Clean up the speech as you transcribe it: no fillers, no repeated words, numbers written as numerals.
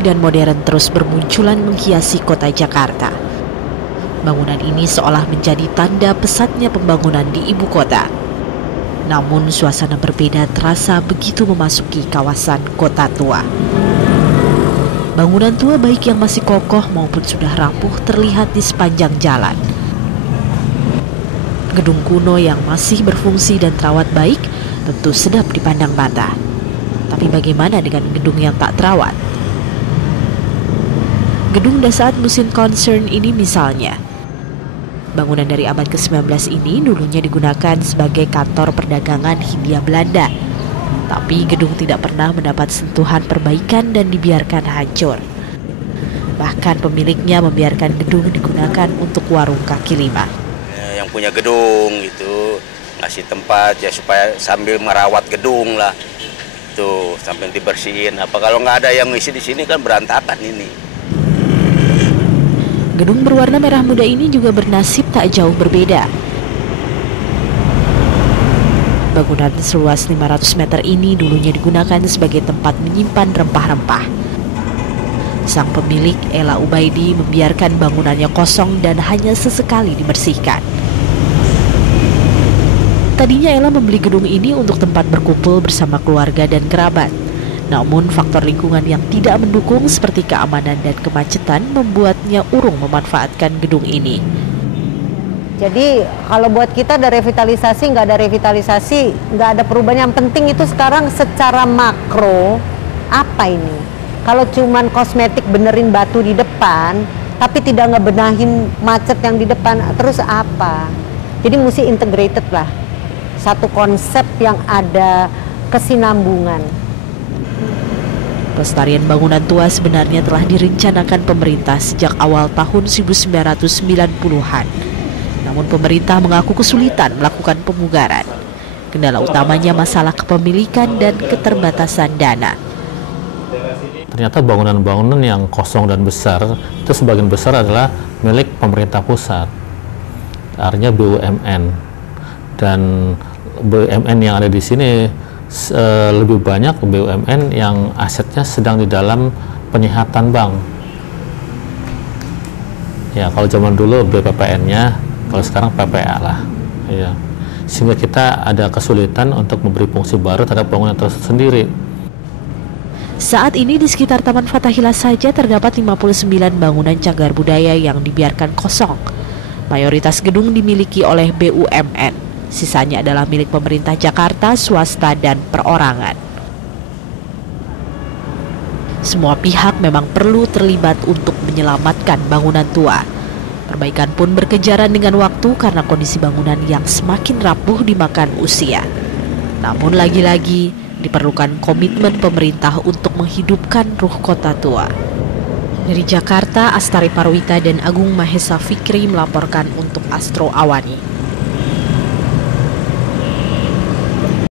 dan modern terus bermunculan menghiasi kota Jakarta. Bangunan ini seolah menjadi tanda pesatnya pembangunan di ibu kota. Namun suasana berbeda terasa begitu memasuki kawasan kota tua. Bangunan tua baik yang masih kokoh maupun sudah rapuh terlihat di sepanjang jalan. Gedung kuno yang masih berfungsi dan terawat baik tentu sedap dipandang mata. Tapi bagaimana dengan gedung yang tak terawat? Gedung Dasaat Musin Concern ini misalnya. Bangunan dari abad ke-19 ini dulunya digunakan sebagai kantor perdagangan Hindia Belanda. Tapi gedung tidak pernah mendapat sentuhan perbaikan dan dibiarkan hancur. Bahkan pemiliknya membiarkan gedung digunakan untuk warung kaki lima. Yang punya gedung itu ngasih tempat ya supaya sambil merawat gedung lah. Tuh sampai dibersihin. Apa kalau nggak ada yang ngisi di sini kan berantakan ini. Gedung berwarna merah muda ini juga bernasib tak jauh berbeda. Bangunan seluas 500 meter ini dulunya digunakan sebagai tempat menyimpan rempah-rempah. Sang pemilik, Ella Ubaidi, membiarkan bangunannya kosong dan hanya sesekali dibersihkan. Tadinya Ella membeli gedung ini untuk tempat berkumpul bersama keluarga dan kerabat. Namun faktor lingkungan yang tidak mendukung seperti keamanan dan kemacetan membuatnya urung memanfaatkan gedung ini. Jadi kalau buat kita ada revitalisasi, nggak ada revitalisasi, nggak ada perubahan. Yang penting itu sekarang secara makro, apa ini? Kalau cuman kosmetik benerin batu di depan, tapi tidak ngebenahin macet yang di depan, terus apa? Jadi mesti integrated lah. Satu konsep yang ada kesinambungan. Pelestarian bangunan tua sebenarnya telah direncanakan pemerintah sejak awal tahun 1990-an. Namun pemerintah mengaku kesulitan melakukan pemugaran. Kendala utamanya masalah kepemilikan dan keterbatasan dana. Ternyata bangunan-bangunan yang kosong dan besar itu sebagian besar adalah milik pemerintah pusat. Artinya BUMN. Dan BUMN yang ada di sini lebih banyak BUMN yang asetnya sedang di dalam penyihatan bank. Ya, kalau zaman dulu BPPN-nya, kalau sekarang PPA lah. Ya. Sehingga kita ada kesulitan untuk memberi fungsi baru terhadap bangunan tersendiri. Saat ini di sekitar Taman Fathahillah saja terdapat 59 bangunan cagar budaya yang dibiarkan kosong. Mayoritas gedung dimiliki oleh BUMN. Sisanya adalah milik pemerintah Jakarta, swasta, dan perorangan. Semua pihak memang perlu terlibat untuk menyelamatkan bangunan tua. Perbaikan pun berkejaran dengan waktu karena kondisi bangunan yang semakin rapuh dimakan usia. Namun lagi-lagi diperlukan komitmen pemerintah untuk menghidupkan ruh kota tua. Dari Jakarta, Astari Parwita dan Agung Mahesa Fikri melaporkan untuk Astro Awani.